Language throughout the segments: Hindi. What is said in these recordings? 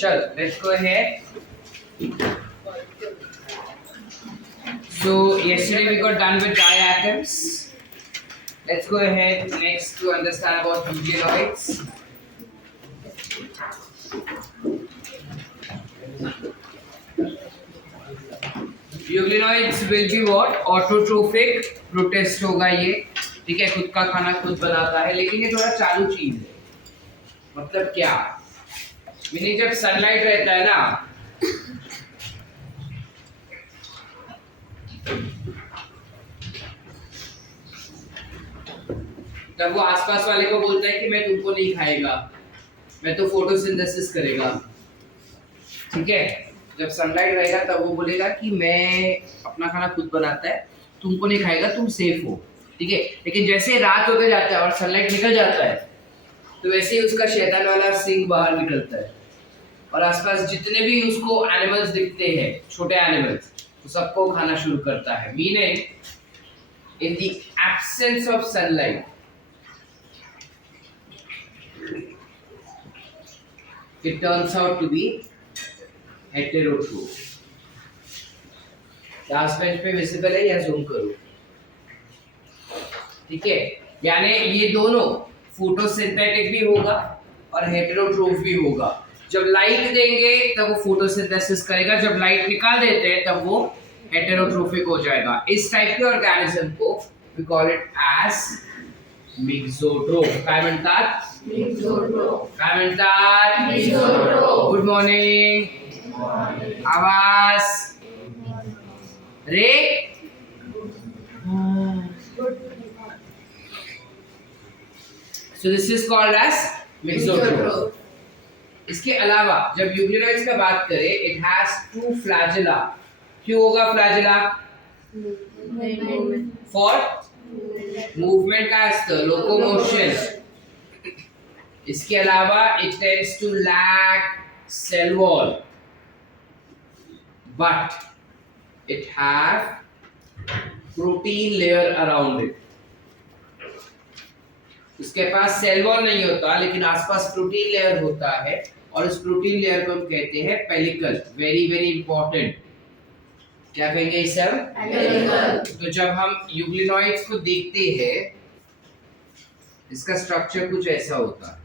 चल, let's go ahead. So yesterday we got done with diatoms. Let's go ahead next to understand about euglenoids. Euglenoids will be what? Autotrophic protist होगा ये, ठीक है, खुद का खाना खुद बनाता है, लेकिन ये थोड़ा चालू चीज है। मतलब क्या? मीनिंग जब सनलाइट रहता है ना, तब वो आसपास वाले को बोलता है कि मैं तुमको नहीं खाएगा, मैं तो फोटोसिंथेसिस करेगा, ठीक है। जब सनलाइट रहेगा तब वो बोलेगा कि मैं अपना खाना खुद बनाता है, तुमको नहीं खाएगा, तुम सेफ हो, ठीक है। लेकिन जैसे रात होते जाता है और सनलाइट निकल जाता है, तो वैसे ही उसका शैतान वाला सिंग बाहर निकलता है और आसपास जितने भी उसको एनिमल्स दिखते हैं, छोटे एनिमल्स, वो सबको खाना शुरू करता है। Meaning in the absence of sunlight it turns out to be heterotroph. Last page पे विजिबल है या जूम करूं? ठीक है, यानी ये दोनों फोटोसिंथेटिक भी होगा और हेटेरोट्रोफ भी होगा। जब लाइट देंगे तब वो फोटोसिंथेसिस करेगा, जब लाइट निकाल देते हैं तब वो हेटेरोट्रोफिक हो जाएगा। इस टाइप के ऑर्गेनिज्म को we call it as mixotroph. काय म्हणतात? मिक्सोट्रोफ। काय म्हणतात? मिक्सोट्रोफ। Good morning. आवाज रे। So this is called as मिक्सोट्रोफ। इसके अलावा जब यूग्लिनॉइड्स का बात करें, it has two flagella। क्यों होगा फ्लैजिला? For मूवमेंट का असतं, लोकोमोशन। इसके अलावा it tends to lack cell wall, but it have protein layer around it। इसके पास सेल वॉल नहीं होता, लेकिन आसपास प्रोटीन लेयर होता है, और इस प्रोटीन लेयर को हम कहते हैं पेलिकल। Very very important. क्या कहेंगे इसे हम? पेलिकल। तो जब हम यूग्लिनॉइड्स को देखते हैं, इसका स्ट्रक्चर कुछ ऐसा होता है।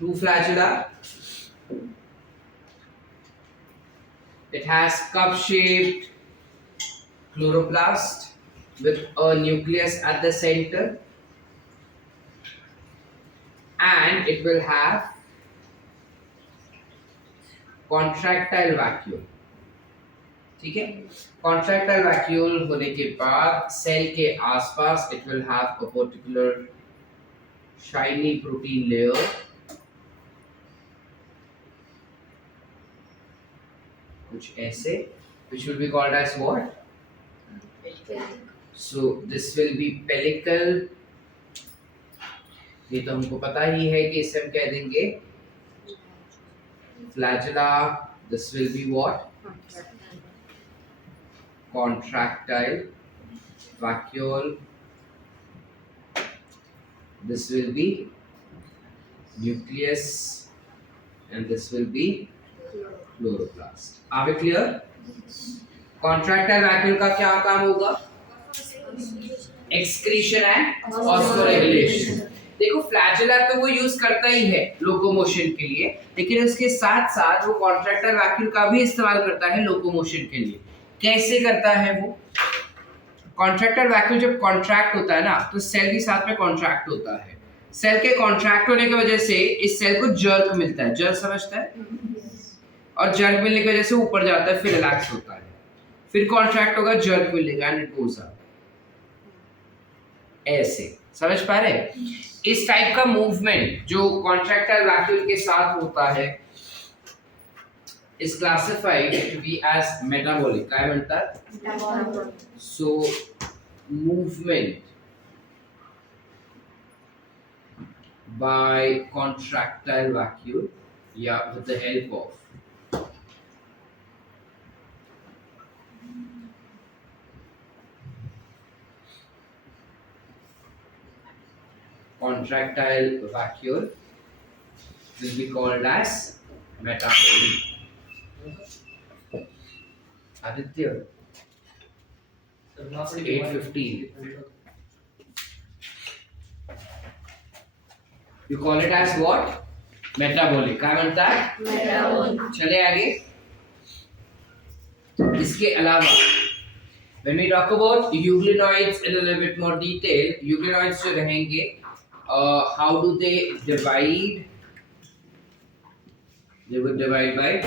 Two flagella, it has cup-shaped chloroplast with a nucleus at the center, and it will have contractile vacuole। ठीक है, contractile vacuole होने के बाद सेल के आसपास it will have a particular shiny protein layer, कुछ ऐसे, which will be called as what? So this will be pellicle। ये तो हमको पता ही है कि इसे हम कह देंगे flagella। This will be what? Contractile vacuole। This will be nucleus, and this will be chloroplast। Are we clear? Contractile vacuole का क्या काम होगा? Excretion and osmoregulation. देखो, फ्लैजिला तो वो यूज करता ही है लोकोमोशन के लिए, लेकिन उसके साथ साथ वो कॉन्ट्रैक्टाइल वैक्यूल का भी इस्तेमाल करता है लोकोमोशन के लिए। कैसे करता है वो? कॉन्ट्रैक्टाइल वैक्यूल जब कॉन्ट्रैक्ट होता है ना, तो सेल भी साथ में कॉन्ट्रैक्ट होता है। सेल के कॉन्ट्रैक्ट होने की वजह से इस सेल को जर्क मिलता है। जर्क समझता है? और जर्क मिलने की वजह से ऊपर जाता है, फिर रिलैक्स होता है, फिर कॉन्ट्रैक्ट होगा, जर्क मिलेगा, एंड इट गोज अप। ऐसे समझ पा रहे? इस टाइप का मूवमेंट जो कॉन्ट्रैक्टाइल वैक्यूल के साथ होता है is classified to be as metabolic। काय म्हणतात? So movement by contractile vacuole, yeah, with the help of contractile vacuole will be called as metabolic. Aditya, it's 8:15. You call it as what? Metabolic. काय म्हणतात? Metabolic. चले आगे. इसके अलावा when we talk about euglenoids in a little bit more detail, euglenoids जो रहेंगे, how do they divide? They would divide by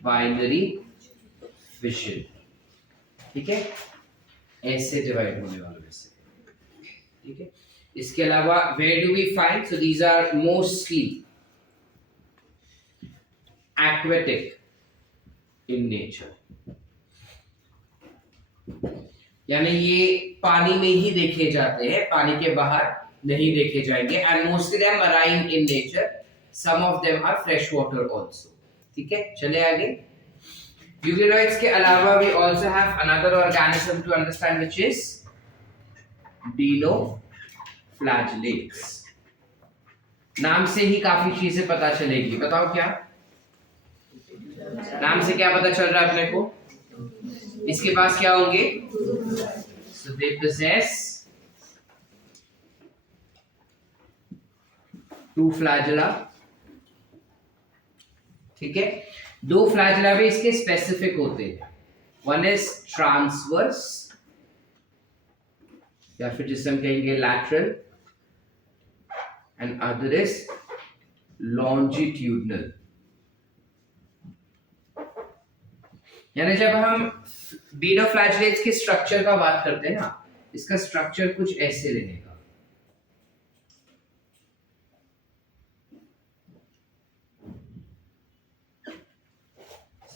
binary fission. ठीक है, ऐसे डिवाइड होने वाले वैसे. ठीक है, इसके अलावा where do we find? So these are mostly aquatic in nature. यानी ये पानी में ही देखे जाते हैं, पानी के बाहर नहीं देखे जाएंगे. And mostly they are marine in nature. Some of them are fresh water also. ठीक है, चले आगे. Euglenoids के अलावा we also have another organism to understand, which is dinoflagellates. नाम से ही काफी चीजें पता चलेगी. बताओ क्या नाम से क्या पता चल रहा है अपने को? इसके पास क्या होंगे? So they possess two flagella. ठीक है, दो फ्लैजिला भी इसके स्पेसिफिक होते हैं. वन इज ट्रांसवर्स या फिर जिसे हम कहेंगे lateral, and other is longitudinal. यानी जब हम डिनोफ्लैजिलेट्स के स्ट्रक्चर का बात करते हैं ना, इसका स्ट्रक्चर कुछ ऐसे रहेगा.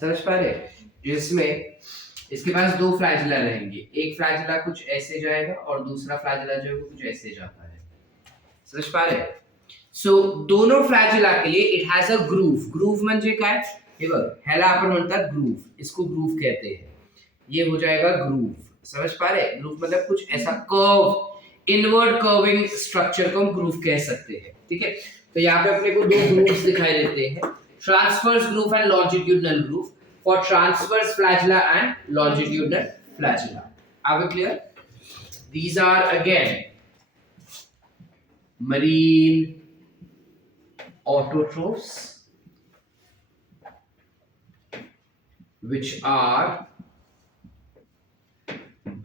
समझ पा रहे? जिसमें इसके पास दो फ्लैजिला रहेंगे. एक फ्लैजिला कुछ ऐसे जाएगा और दूसरा फ्लैजिला जो है कुछ ऐसे जाता है. समझ पा रहे? सो दोनों फ्लैजिला के लिए it has a groove. Groove म्हणजे काय? हे बघ, ह्याला आपण म्हणतात ग्रूव. इसको ग्रूव कहते हैं. ये हो जाएगा ग्रूव. समझ पा रहे? ग्रूव मतलब कुछ ऐसा कर्व, इनवर्ड कर्विंग स्ट्रक्चर को हम ग्रूव कह सकते हैं. ठीक है, तो यहाँ पे अपने को दो ग्रूव्स दिखाई देते हैं, transverse groove and longitudinal groove. For transverse flagella and longitudinal flagella. Are we clear? These are again marine autotrophs, which are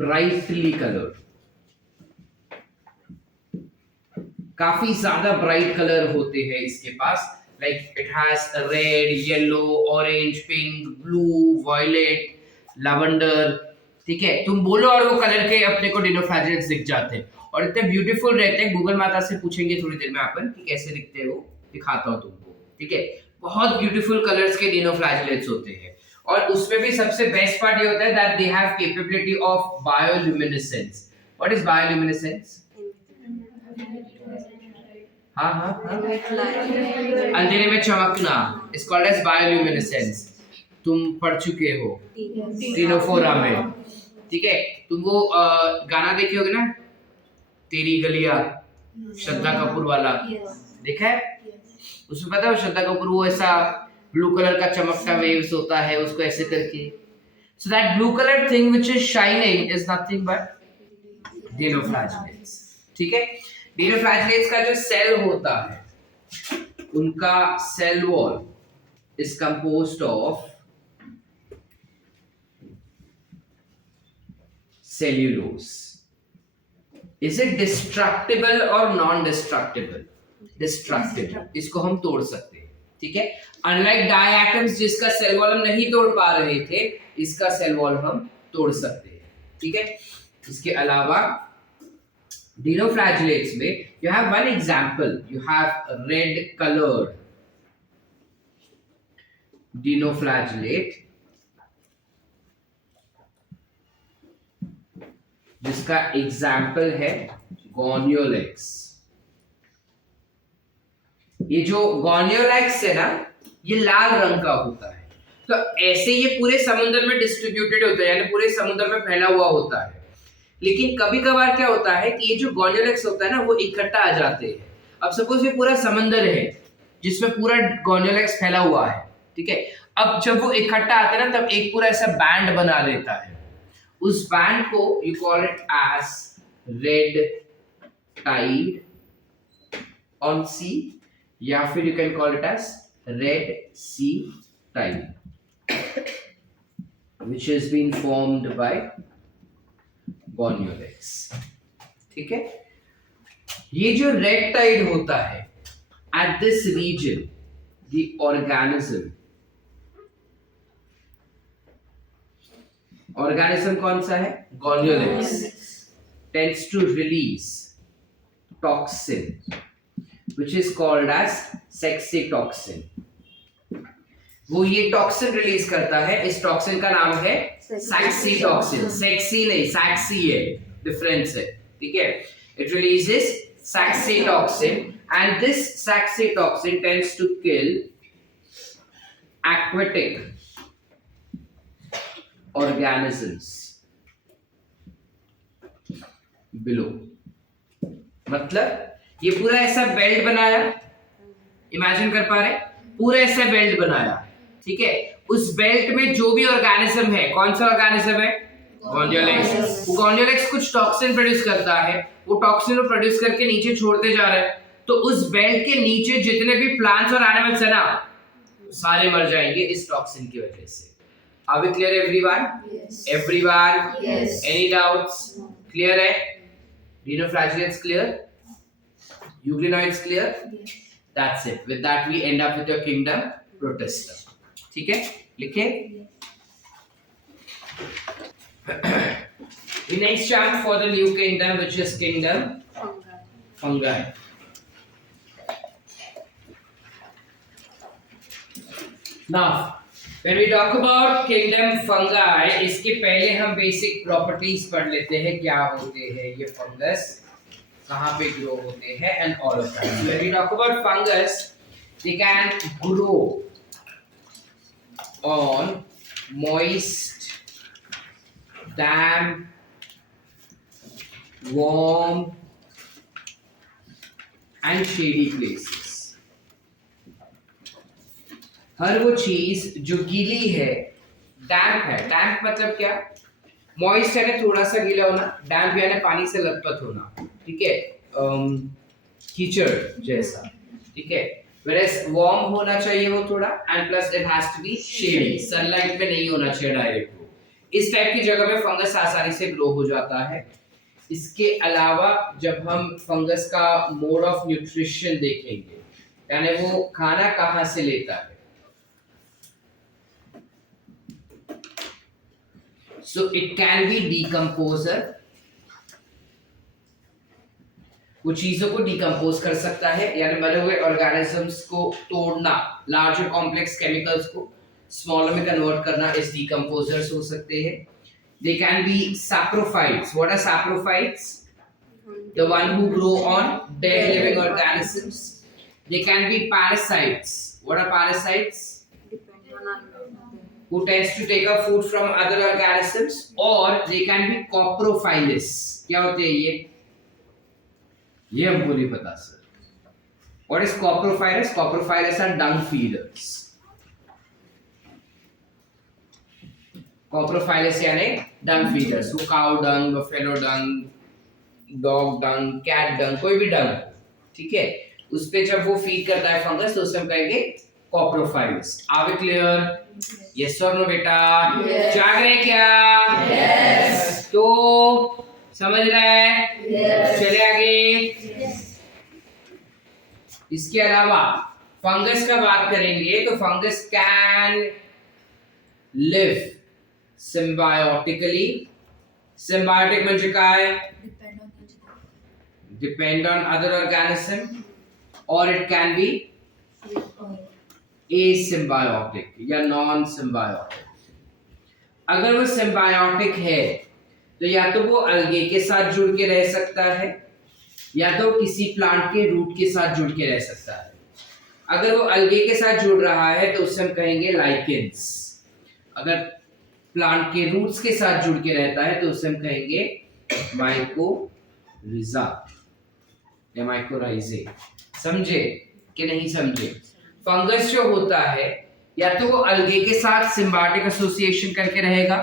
brightly colored. काफी ज्यादा ब्राइट कलर होते हैं इसके पास. Like it has a red, yellow, orange, pink, blue, violet, lavender. ठीक है, तुम बोलो और वो कलर के अपने को डिनोफ्लैजिलेट्स दिख जाते हैं और इतने ब्यूटीफुल रहते हैं. गूगल माता से पूछेंगे थोड़ी देर में अपन कि कैसे दिखते हैं, वो दिखाता हूँ तुमको. ठीक है, बहुत ब्यूटीफुल कलर्स के डिनोफ्लैजिलेट्स होते हैं. और उसमें भी सबसे बेस्ट पार्ट ये होता है that they have capability of bioluminescence. What is bioluminescence? हाँ हाँ हाँ, अंधेरे में चमकना इज कॉल्ड एज बायोल्यूमिनेसेंस. तुम पढ़ चुके हो टीनोफोरा में. ठीक है, तुम वो गाना देखे होगे ना, तेरी गलियां, श्रद्धा कपूर वाला. देखा है? उसमें पता है श्रद्धा कपूर वो ऐसा ब्लू कलर का चमकता वेव्स होता है, उसको ऐसे करके. So that blue colour thing which is shining is nothing but dinoflagellates. ठीक है, डिनोफ्लैजिलेट्स का जो सेल होता है, उनका cell wall is composed of cellulose. Is it destructible और नॉन डिस्ट्रक्टिबल? डिस्ट्रक्टिबल. इसको हम तोड़ सकते हैं. ठीक है, अनलाइक डायएटम्स जिसका सेल वॉल हम नहीं तोड़ पा रहे थे, इसका सेल वॉल हम तोड़ सकते हैं. ठीक है, इसके अलावा dinoflagellates में you have one example. You have a red colored dinoflagellate जिसका एग्जाम्पल है गोनियोलेक्स. ये जो गोनियोलेक्स है ना, ये लाल रंग का होता है. तो ऐसे ये पूरे समुद्र में डिस्ट्रीब्यूटेड होता है, यानी पूरे समुद्र में फैला हुआ होता है. लेकिन कभी कभार क्या होता है कि ये जो गोनियोलेक्स होता है ना, वो इकट्ठा आ जाते हैं. अब सपोज ये पूरा समंदर है जिसमें पूरा गोंडोलेक्स फैला हुआ है, ठीक है। अब जब वो इकट्ठा आते हैं ना तब एक पूरा ऐसा बैंड बना देता है, उस बैंड को you call it as red tide on sea, या फिर you can call it as red sea tide which has been formed by Borneolix, ठीक है। ये जो रेड टाइड होता है at this region, the organism कौन सा है? Borneolix tends to release toxin which is called as sexitoxin. वो ये टॉक्सिन रिलीज करता है, इस टॉक्सिन का नाम है सैक्सीटॉक्सिन। सेक्सी नहीं, सैक्सी है, डिफरेंस है, ठीक है। It releases saxitoxin and this saxitoxin tends to kill aquatic organisms below। मतलब ये पूरा ऐसा बेल्ट बनाया, इमेजिन कर पा रहे, पूरा ऐसा बेल्ट बनाया, ठीक है। उस बेल्ट में जो भी ऑर्गेनिज्म है, कौन सा ऑर्गेनिज्म है? गोंडोलेक्स। वो गोंडोलेक्स कुछ टॉक्सिन प्रोड्यूस करता है, वो टॉक्सिन को प्रोड्यूस करके नीचे छोड़ते जा रहा है, तो उस बेल्ट के नीचे जितने भी प्लांट्स और एनिमल्स है ना, सारे मर जाएंगे इस टॉक्सिन की वजह से। Are we clear everyone? Yes. Everyone? Yes. Any doubts? No. Clear है? Rhinoflagellates clear? Euglenoids clear? Yes. That's it. With that we end up with your kingdom Protista. ठीक है, लिखे। We next jump for the new kingdom, which is kingdom fungi. Now, when we talk about kingdom fungi, इसके पहले हम basic properties पढ़ लेते हैं, क्या होते हैं ये फंगस, कहाँ पे ग्रो होते हैं, and all of that. So when we talk about fungus, they can grow on moist, damp, warm and shady places. हर वो चीज जो गीली है, डैम्प है, डैम्प मतलब क्या? मॉइस्ट यानी थोड़ा सा गीला होना, डैम्प यानी पानी से लथपथ होना, ठीक है, कीचड़ जैसा, ठीक है। Whereas warm होना चाहिए वो थोड़ा, and plus it has to be shady, sunlight में नहीं होना चाहिए डायरेक्ट वो। इस टाइप की जगह में फंगस आसानी से ग्रो हो जाता है। इसके अलावा जब हम फंगस का मोड ऑफ न्यूट्रिशन देखेंगे, यानी वो खाना कहाँ से लेता है, so it can be decomposer, वो चीजों को डिकम्पोज कर सकता है, यानी मरे हुए ऑर्गेनिजम्स को तोड़ना, लार्जर कॉम्प्लेक्स केमिकल्स को स्मॉलर में कन्वर्ट करना, इस डिकम्पोजर्स हो सकते हैं। They can be saprophytes. What are saprophytes? The one who grow on dead living organisms. They can be parasites. What are parasites? who tends to take up food from other organisms, or they can be coprophilous। क्या होते हैं ये हमको नहीं पता sir. What is coprophilous? Coprophilous are dung feeders। Coprophilous यानी dung feeders, वो cow dung, buffalo dung, dog dung, cat dung, कोई भी dung, ठीक है, उस पे जब वो फीड करता है फंगस तो उसे हम कहेंगे coprophilous। Are we clear? Yes or no बेटा? Yes. जाग रहे क्या? Yes. तो समझ रहे हैं? Yes. चले आगे। Yes. इसके अलावा फंगस का बात करेंगे तो fungus can live symbiotically. Symbiotic म्हणजे काय? डिपेंड ऑन अदर ऑर्गेनिज्म, और इट कैन बी एसिम्बायोटिक या नॉन सिम्बायोटिक। अगर वो सिम्बायोटिक है तो या तो वो अलगे के साथ जुड़ के रह सकता है, या तो किसी प्लांट के रूट के साथ जुड़ के रह सकता है। अगर वो अलगे के साथ जुड़ रहा है तो उसे हम कहेंगे लाइकेंस। अगर प्लांट के रूट्स के साथ जुड़ के रहता है तो उसे हम कहेंगे माइकोरिजा। या माइकोराइजे। समझे कि नहीं समझे? फंगस जो होता है या तो वो अलगे के साथ सिम्बायोटिक एसोसिएशन करके रहेगा।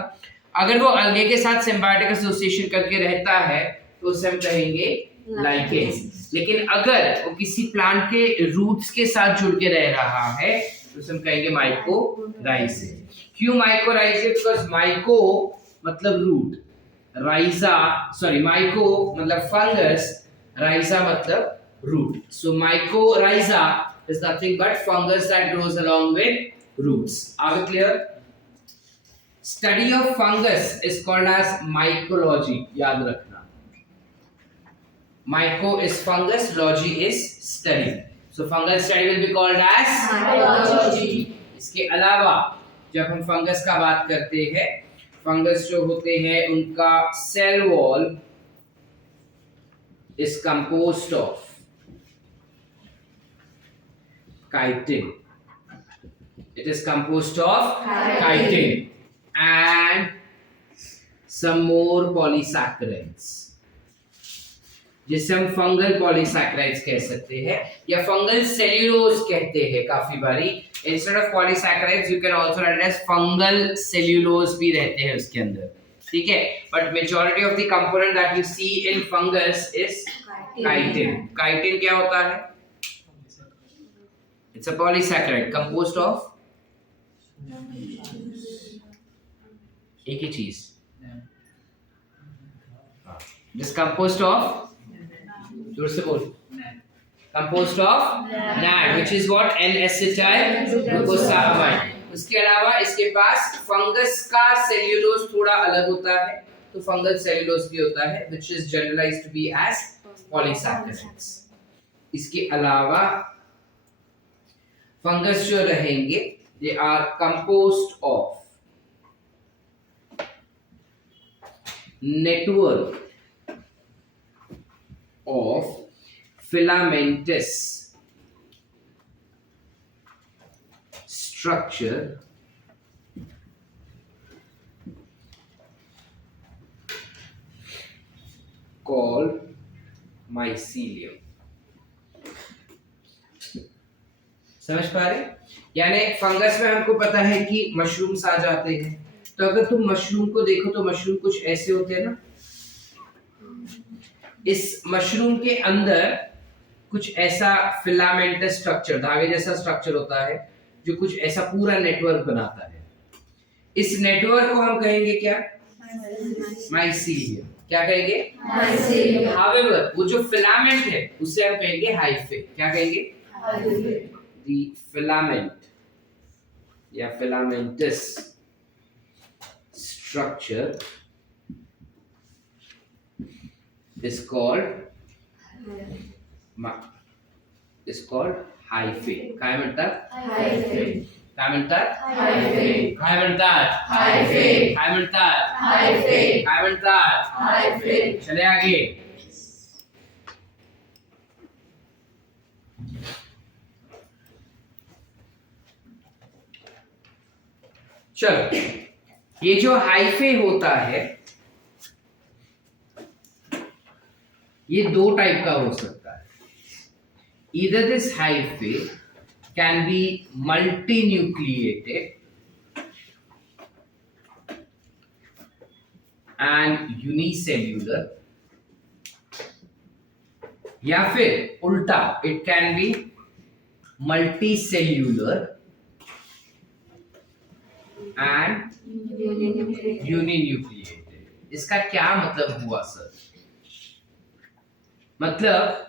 अगर वो अलगे के साथ सिम्बायोटिक एसोसिएशन करके रहता है तो उसे हम कहेंगे लाइकेन। लेकिन अगर वो किसी प्लांट के रूट्स के साथ जुड़ के रह रहा है तो उसे हम कहेंगे माइकोराइजे। क्यों माइकोराइजे? बिकॉज माइको मतलब रूट, राइजा माइको मतलब फंगस, राइजा मतलब root. So mycorrhiza is nothing but fungus that grows along with roots. Are we clear? Study of fungus is called as mycology. याद रखना. Myco is fungus, logy is study. So fungal study will be called as mycology. इसके अलावा जब हम फंगस का बात करते हैं, फंगस जो होते हैं उनका cell wall is composed of chitin. It is composed of chitin and some more polysaccharides, जिसे हम फंगल पॉलीसैकेराइड्स कह सकते हैं या फंगल सेल्यूलोज कहते हैं काफी बारी। Instead of polysaccharides you can also write as fungal cellulose भी रहते हैं उसके अंदर, ठीक है। But majority of the component that you see in fungus is chitin. Chitin क्या होता है? It's a polysaccharide composed of एक ही चीज, this composed of, जोर से बोल, composed of NAD, which is what? N-acetyl glucosamine. उसके अलावा इसके पास फंगस का सेल्यूलोज थोड़ा अलग होता है, तो फंगल सेल्यूलोज भी होता है, which is generalized to be as polysaccharides. इसके अलावा फंगस जो रहेंगे they are composed of network of filamentous structure called mycelium. समझ पा रहे? यानी फंगस में हमको पता है कि मशरूम्स आ जाते हैं, तो अगर तुम मशरूम को देखो तो मशरूम कुछ ऐसे होते हैं ना, इस मशरूम के अंदर कुछ ऐसा फिलामेंटस स्ट्रक्चर, धागे जैसा स्ट्रक्चर होता है जो कुछ ऐसा पूरा नेटवर्क बनाता है। इस नेटवर्क को हम कहेंगे क्या? माइसीलियम। क्या कहेंगे? माइसीलियम। हाउएवर वो जो फिलामेंट है उसे हम कहेंगे हाइफे। क्या कहेंगे? हाइफे। The filament या filamentous structure is called hyphae. काय म्हणतात? Hyphae. काय म्हणतात? Hyphae. काय म्हणतात? Hyphae. काय म्हणतात? Hyphae. काय म्हणतात? Hyphae. चले आगे। चलो, ये जो हाइफे होता है ये दो टाइप का हो सकता है। Either this hyphae can be multinucleated and unicellular, या फिर उल्टा it can be multicellular and uninucleated. इसका क्या मतलब हुआ सर? मतलब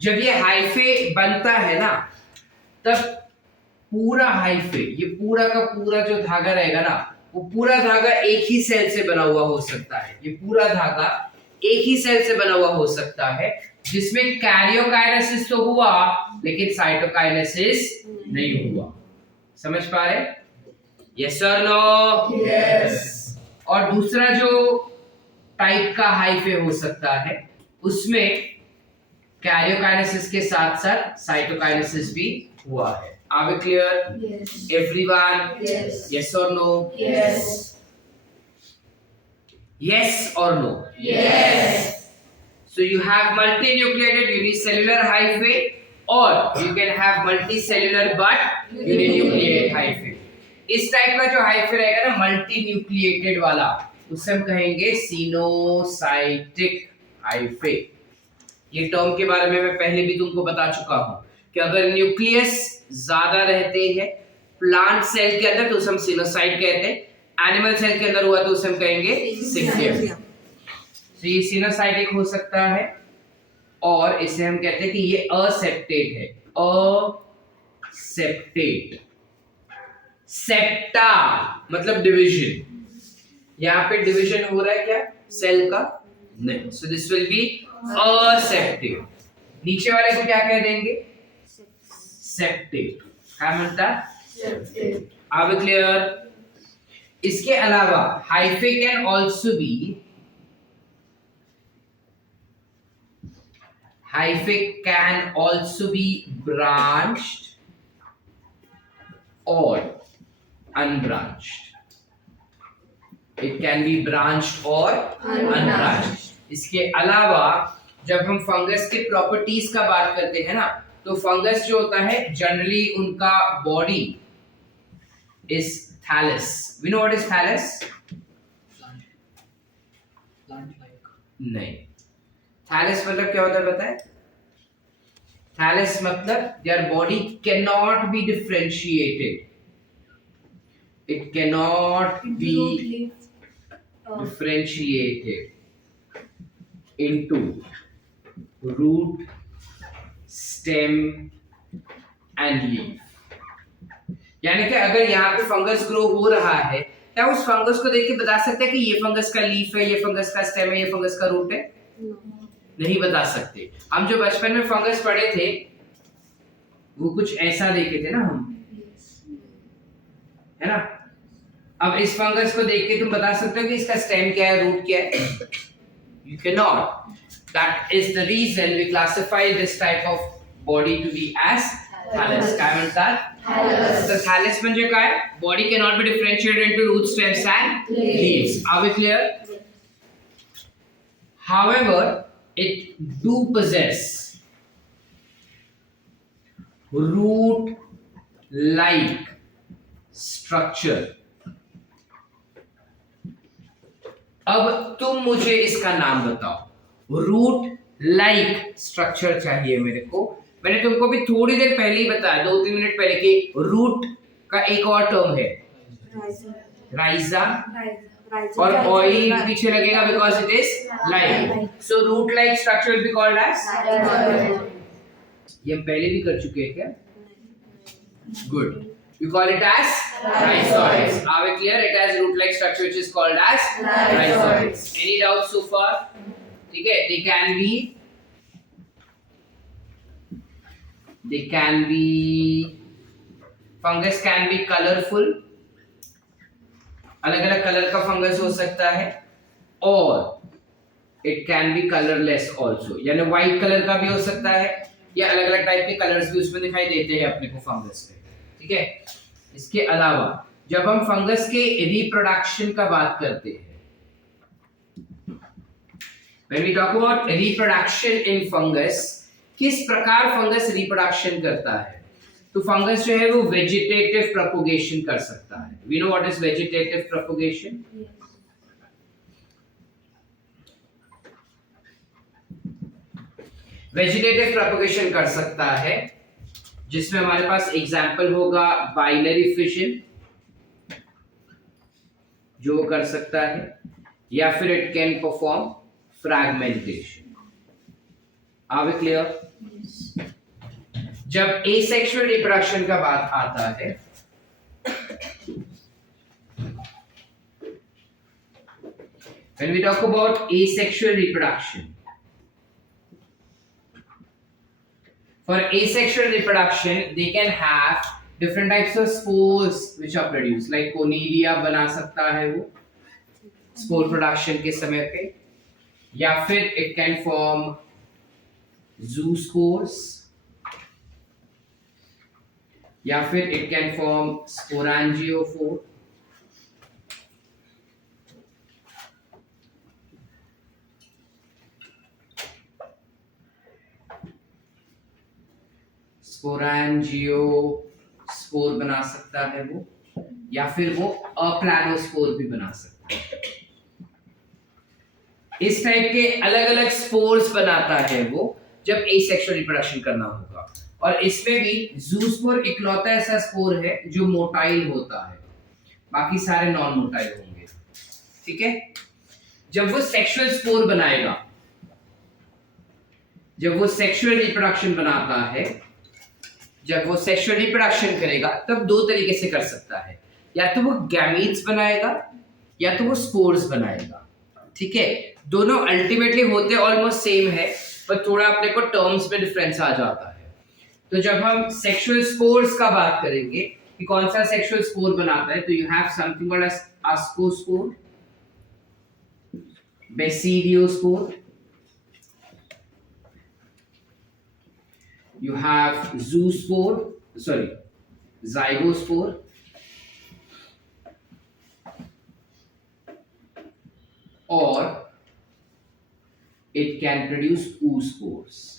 जब ये हाइफे बनता है ना, तब पूरा हाइफे, ये पूरा का पूरा जो धागा रहेगा ना, वो पूरा धागा एक ही सेल से बना हुआ हो सकता है। ये पूरा धागा एक ही सेल से बना हुआ हो सकता है, जिसमें कैरियोकाइनेसिस तो हुआ लेकिन साइटोकाइनेसिस नहीं हुआ। समझ पा रहे? यस और नो? यस। और दूसरा जो टाइप का हाइफे हो सकता है उसमें कैरियोकाइनेसिस के साथ साथ साइटोकाइनेसिस भी हुआ है। Are we clear? Yes. Everyone? Yes. Yes or no? Yes. Yes or no? Yes. So you have multinucleated unicellular hyphae or you can have multicellular but uninucleated hyphae. इस टाइप का जो हाइफे रहेगा ना मल्टीन्यूक्लिएटेड वाला, उसे हम कहेंगे सिनोसाइटिक हाइफे। ये टर्म के बारे में मैं पहले भी तुमको बता चुका हूं कि अगर न्यूक्लियस ज्यादा रहते हैं प्लांट सेल के अंदर तो उसे हम सिनोसाइट कहते हैं, एनिमल सेल के अंदर हुआ तो उसे हम कहेंगे सिम्बियम। तो ये सिनोसाइटिक हो सकता है और इसे हम कहते हैं कि ये असेप्टेट है, असेप्टेट। सेप्टा मतलब डिवीजन, यहाँ पे डिवीजन हो रहा है क्या सेल का? नहीं। So this will be aseptate. नीचे वाले को क्या कह देंगे? सेप्टेट। क्या म्हणता? Are we clear? इसके अलावा hyphae can also be, hyphae can also be branched or unbranched. It can be branched or unbranched. इसके अलावा जब हम फंगस के प्रॉपर्टीज का बात करते हैं ना, तो फंगस जो होता है जनरली उनका body is thallus. We know what is thallus? नहीं, थैलस मतलब क्या होता है पता है? थैलस मतलब their body can not be differentiated, it can not be differentiated into root, stem and leaf. यानी कि अगर यहाँ पे फंगस ग्रो हो रहा है क्या उस फंगस को देख के बता सकते हैं कि ये फंगस का लीफ है, ये फंगस का स्टेम है, ये फंगस का रूट है? नहीं बता सकते। हम जो बचपन में फंगस पढ़े थे वो कुछ ऐसा देखे थे ना हम, है ना? अब इस फंगस को देख के तुम बता सकते हो कि इसका स्टेम क्या है, रूट क्या है? You cannot. That is the reason we classify this type of body to be as thallus. काय म्हणतात? Thallus. तर thallus म्हणजे काय? Body cannot be differentiated into root, stems and leaves. Are we clear? However, it do possess root-like structure. अब तुम मुझे इसका नाम बताओ। रूट-like स्ट्रक्चर चाहिए मेरे को। मैंने तुमको भी थोड़ी देर पहले ही बताया, 2-3 मिनट पहले, कि रूट का एक और टर्म है राइजा, और ऑयल पीछे लगेगा because it is like. So root like structure will be called as, ये हम पहले भी कर चुके हैं क्या? Good, we call it as rhizoids. Are we clear? It has root like structure which is called as rhizoids. Any doubts so far? ठीक है, they can be fungus can be colorful, अलग अलग कलर का फंगस हो सकता है, और it can be colourless also, यानी व्हाइट कलर का भी हो सकता है, या अलग अलग टाइप के कलर्स भी उसमें दिखाई देते हैं अपने को फंगस में। ठीक है, इसके अलावा जब हम फंगस के रिप्रोडक्शन का बात करते हैं, when we talk about reproduction in fungus, किस प्रकार फंगस रिप्रोडक्शन करता है, तो फंगस जो है वो वेजिटेटिव प्रोपगेशन कर सकता है। We know what is vegetative propagation? Vegetative propagation कर सकता है जिसमें हमारे पास एग्जाम्पल होगा बाइनरी फिशन, जो वो कर सकता है, या फिर it can perform fragmentation. Are we clear? जब एसेक्सुअल रिप्रोडक्शन का बात आता है, when we talk about asexual reproduction, for asexual reproduction they can have different types of spores which are produced, like conidia बना सकता है वो spore production के समय पे, या फिर it can form zoospores, या फिर it can form sporangiophore, स्पोरैंजियोस्पोर बना सकता है वो, या फिर वो अप्लानोस्पोर भी बना सकता है। इस टाइप के अलग अलग स्पोर्स बनाता है वो जब एसेक्सुअल रिप्रोडक्शन करना होगा। और इसमें भी जूस्पोर इकलौता ऐसा स्पोर है जो मोटाइल होता है, बाकी सारे नॉन मोटाइल होंगे। ठीक है, जब वो सेक्सुअल स्पोर बनाएगा, जब वो सेक्सुअल रिप्रोडक्शन बनाता है, जब वो सेक्सुअल रिप्रोडक्शन करेगा, तब दो तरीके से कर सकता है, या तो वो गैमीट्स बनाएगा या तो वो स्पोर्स बनाएगा। ठीक है, दोनों अल्टीमेटली होते ऑलमोस्ट सेम है, पर थोड़ा अपने को टर्म्स में डिफरेंस आ जाता है। तो जब हम सेक्सुअल स्पोर्स का बात करेंगे कि कौन सा सेक्सुअल स्पोर बनाता है, तो you have something called as ascospore, basidiospore, you have zygospore, or it can produce oospores.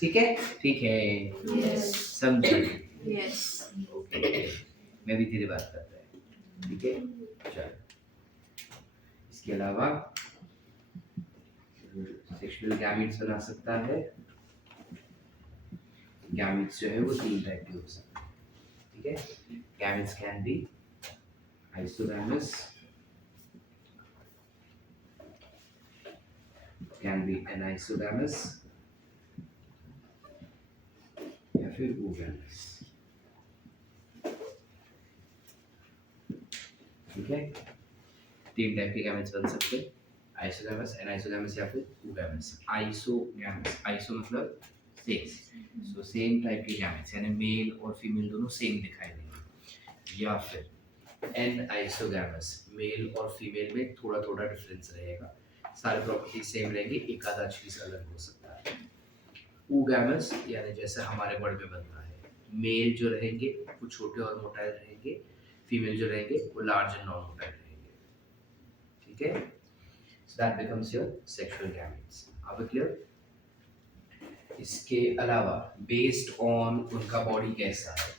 ठीक है, ठीक है, समझे? Yes. मैं भी तेरी बात करता है। ठीक है, चल। इसके अलावा सेक्सुअल गैमीट्स बना सकता है। गैमीट्स जो है वो तीन टाइप के हो सकते हैं। ठीक है, gametes can be isogamous, can be anisogamous, या फिर oogamous। ठीक है, तीन टाइप के गैमेट्स बन सकते हैं, आइसोगैमस, एनाइसोगैमस या फिर oogamous। आइसोगैमस, आइसो मतलब सेम, सो सेम टाइप के गैमेट्स, यानी मेल और फीमेल दोनों सेम दिखाई देंगे। या फिर एनाइसोगैमस, मेल और फीमेल में थोड़ा थोड़ा डिफरेंस रहेगा, सारे प्रॉपर्टी सेम रहेंगी, एक आधा चीज अलग हो सकता है। oogamous यानी जैसे हमारे बॉडी में बनता है, मेल जो रहेंगे वो छोटे और मोटाइल रहेंगे, फीमेल जो रहेंगे वो लार्ज एंड नॉन मोटाइल रहेंगे। ठीक है, so that becomes your sexual gametes. अब क्लियर? इसके अलावा बेस्ड ऑन उनका बॉडी कैसा है,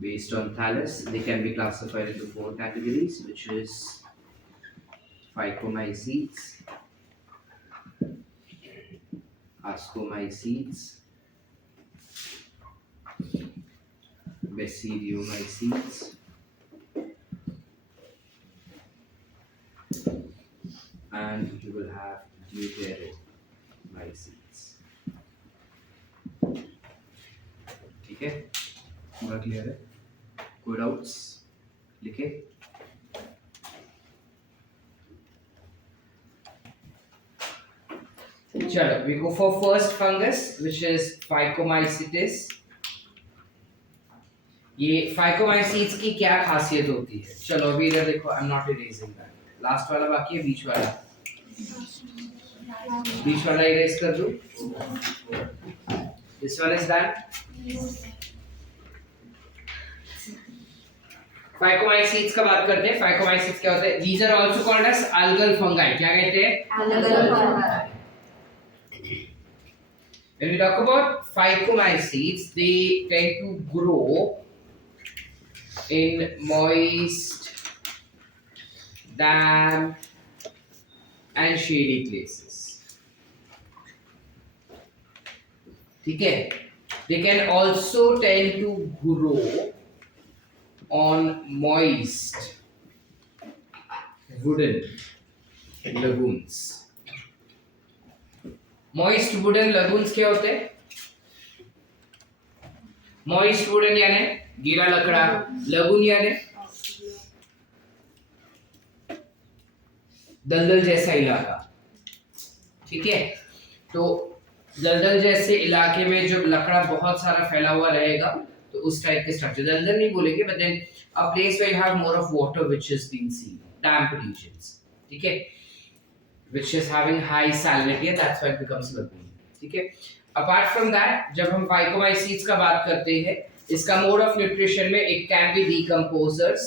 based on thallus, they can be classified into 4 categories, which is phycomycetes, ascomycetes, basidiomycetes, and you will have deuteromycetes. ठीक है, पूरा क्लियर है? कोई डाउट्स? लिखे? चलो, we go for first fungus, which is Phycomycetes. ये Phycomycetes की क्या खासियत होती है? चलो अभी इधर देखो, I'm not erasing that. Last वाला बाकी है, बीच वाला इरेज कर दूं? This one is done. Phycomycetes का बात करते हैं। Phycomycetes क्या होते हैं? These are also called as algal fungi. क्या कहते हैं? Algal fungi. When we talk about Phycomycetes, they tend to grow in moist, damp, and shady places. ठीक है? They can also tend to grow on moist wooden lagoons. Moist wooden lagoons क्या होते हैं? Moist wooden यानी गीला लकड़ा, lagoon यानी दलदल जैसा इलाका। ठीक है, तो दलदल जैसे इलाके में जब लकड़ा बहुत सारा फैला हुआ रहेगा तो उस टाइप के स्ट्रक्चर, दलदल नहीं बोलेंगे, but then a place where you have more of water which is been seen, damp regions. ठीक है, which is having high salinity, that's why it becomes lagoon. ठीक है, अपार्ट फ्रॉम दैट जब हम फाइकोमाइसीट्स का बात करते हैं, इसका मोड ऑफ न्यूट्रिशन में it can be decomposers,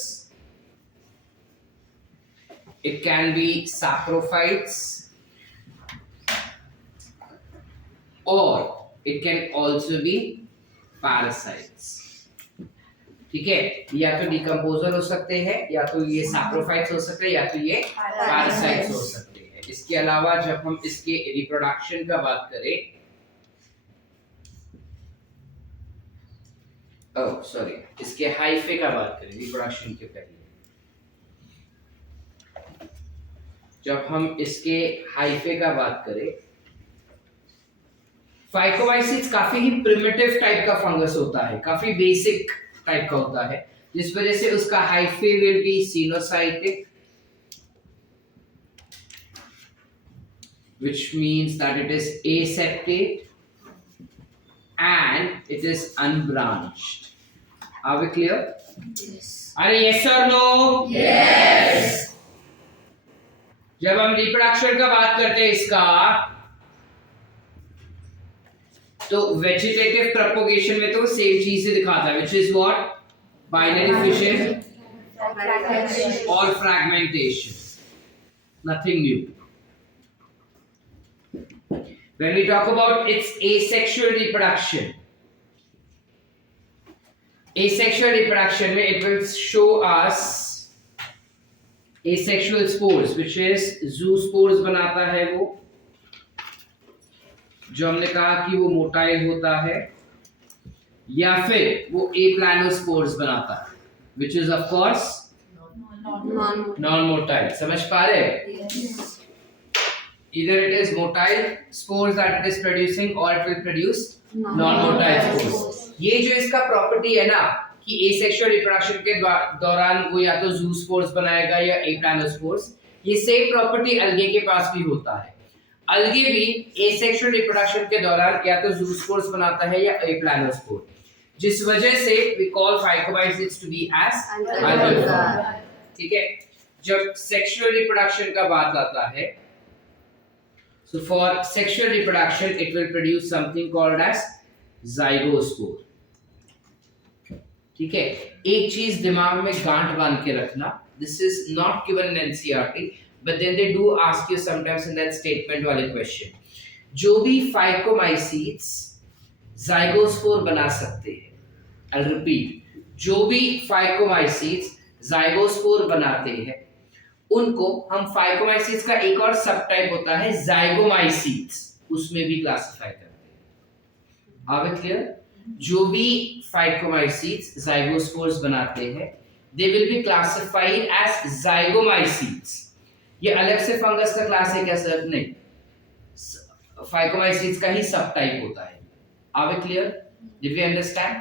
it can be saprophytes, or it can also be parasites. ठीक है, या तो डिकम्पोजर हो सकते हैं, या तो ये सैप्रोफाइट्स हो सकते हैं, या तो ये पैरासाइट्स हो सकते हैं। इसके अलावा जब हम इसके रिप्रोडक्शन का बात करें, इसके हाइफे का बात करें रिप्रोडक्शन के पहले, जब हम इसके हाइफे का बात करें, फाइकोमाइसीट्स काफी ही प्रिमिटिव टाइप का फंगस होता है, काफी बेसिक टाइप का होता है, जिस वजह से उसका hyphae will be coenocytic, which means that it is aseptate and it is unbranched. Are we clear? Yes. अरे yes or no? Yes. जब हम रिप्रोडक्शन का बात करते हैं इसका, तो वेजिटेटिव प्रोपगेशन में तो सेम चीज ही दिखाता है, which is what? Binary fission or fragmentation. Nothing new. When we talk about its asexual reproduction में it will show us asexual spores, which is zoospores बनाता है वो, जो हमने कहा कि वो मोटाइल होता है, या फिर वो एप्लानोस्पोर्स बनाता है, which is of course non-motile. समझ पा रहे? Yes. Either it is motile spores that it is producing, or it will produce non-motile spores. ये जो इसका प्रॉपर्टी है ना कि एसेक्सुअल रिप्रोडक्शन के दौरान वो या तो जूस्पोर्स बनाएगा या एप्लानोस्पोर्स, ये सेम प्रॉपर्टी अलगे के पास भी होता है। अलगे भी एसेक्सुअल रिप्रोडक्शन के दौरान या तो जूस्पोर्स बनाता है या एप्लानोस्पोर, जिस वजह से we call phycomycetes to be as algophyte. ठीक है, जब सेक्सुअल रिप्रोडक्शन का बात आता है, so for sexual reproduction it will produce something called as zygospore. ठीक है, एक चीज दिमाग में गांठ बांध के रखना, this is not given in NCERT, but then they do ask you sometimes in that statement वाले question, जो भी फाइकोमाइसीट्स zygospore बना सकते हैं, I'll repeat, जो भी फाइकोमाइसीट्स zygospore बनाते हैं, उनको हम फाइकोमाइसीट्स का एक और सब टाइप होता है जाइगोमाइसीट्स, उसमें भी क्लासिफाई करते हैं। Are we clear? जो भी फाइकोमाइसीट्स जाइगोस्पोर्स बनाते हैं, they will be classified as zygomycetes. ये अलग से फंगस का क्लास है क्या सर? नहीं, फाइकोमाइसीट्स का ही सब टाइप होता है। Are we clear? Did we understand?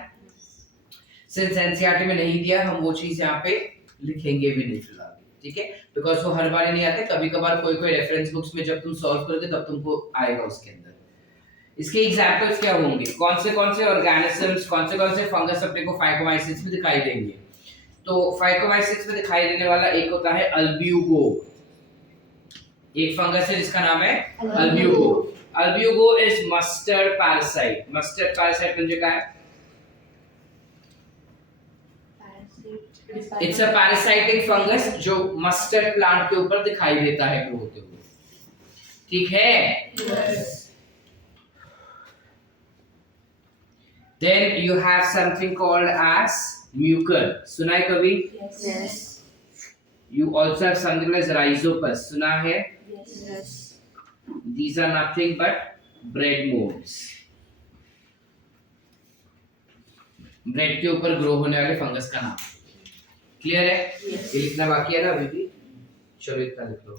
Since NCERT में नहीं दिया, हम वो चीज यहाँ पे लिखेंगे भी नहीं फिलहाल, ठीक है, बिकॉज वो हर बार नहीं आते, कभी कभार कोई रेफरेंस बुक्स में जब तुम सॉल्व करोगे तब तुमको आएगा उसके अंदर। इसके एग्जांपल्स क्या होंगे, कौन से ऑर्गेनिजम्स, कौन से फंगस अपने को फाइकोमाइसीट्स में दिखाई देंगे? तो फाइकोमाइसीट्स में दिखाई देने वाला एक होता है अल्ब्यूगो, एक फंगस है जिसका नाम है Albugo. Albugo is mustard parasite. Mustard parasite म्हणजे काय? इट्स अ पैरासाइटिक फंगस जो मस्टर्ड प्लांट के ऊपर दिखाई देता है ग्रो होते हुए, ठीक है? Yes. Then you have something called as mucor, सुना है कभी? Yes. You also have something like rhizopus, सुना है? Yes. These are nothing but bread molds, bread के ऊपर ग्रो होने वाले फंगस का नाम। क्लियर है? Yes. ये लिखना बाकी है ना अभी भी? चलो इतना लिख लो।